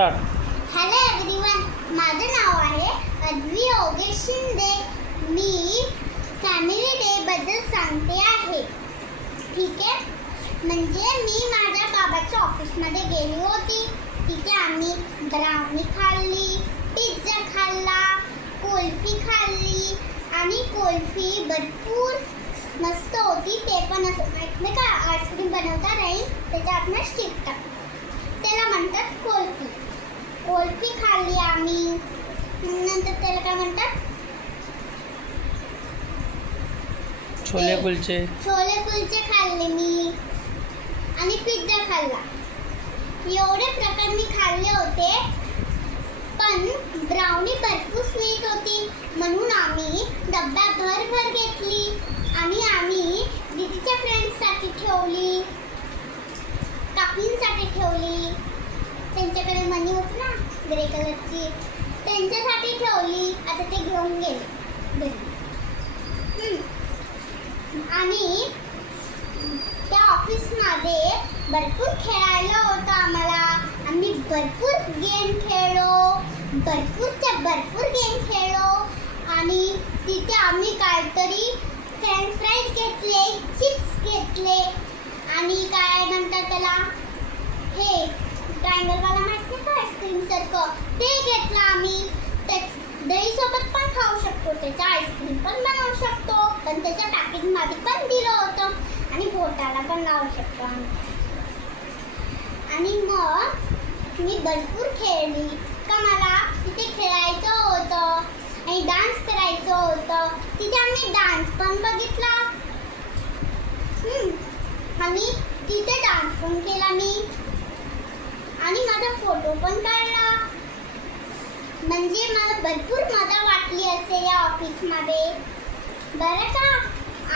Start. Hello everyone, माझं नाव आहे अद्वी योगेश शिंदे. मी family day बद्दल सांगते आहे. ठीक आहे, म्हणजे मी माझ्या बाबाच्या ऑफिसमध्ये गेली होती. तिथे आम्ही ब्राउनी खाल्ली, पिझ्झा खाल्ला, कुल्फी खाल्ली आणि कुल्फी भरपूर मस्त होती. ते पण असं नाही का आईस्क्रीम बनवता नाही, त्याच्या आतमध्ये स्टिक टाकतात, त्याला म्हणतात कुल्फी. कुल्फी खाल्ली आम्ही. नंतर त्याला काय म्हणतात, छोले कुलचे. छोले कुलचे खाल्ले मी आणि पिझ्झा खाल्ला. एवढे प्रकार मी खाल्ले होते, पण ब्राउनी भरपूर स्वीट होती म्हणून आम्ही डब्या भर घेतली आणि आम्ही दीदीच्या फ्रेंड्ससाठी ठेवली, काकींसाठी ठेवली. त्यांच्याकडे मनी होती ना ग्रे कलरची, त्यांच्यासाठी ठेवली. आता ते घेऊन गेले घरी. आणि त्या ऑफिसमध्ये भरपूर खेळायला होतं आम्हाला. आम्ही भरपूर गेम खेळलो, भरपूर गेम खेळलो. आणि तिथे आम्ही काहीतरी फ्रेंच फ्राईज घेतले, चिप्स घेतले आणि काय म्हणतात त्याला, हे ट्रायंगलवाला माहिती आहे का आईस्क्रीम सारखं, ते घेतलं आम्ही. दही सोबत पण खाऊ शकतो, त्याचा आईस्क्रीम पण बनवू शकतो, पण त्याच्या पॅकेटमध्ये पण दिलं होतं आणि बोटाला पण लावू शकतो आम्ही. आणि मग मी भरपूर खेळली का मला तिथे खेळायचं होतं आणि डान्स करायचं होतं. तिथे आम्ही डान्स पण बघितला आणि तिथे डान्स पण केला मी आणि माझा फोटो पण काढला. म्हणजे मला भरपूर मजा वाटली असेल या ऑफिसमध्ये, बरं का.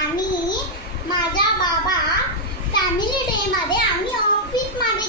आणि माझा बाबा फॅमिली डेमध्ये आम्ही ऑफिसमध्ये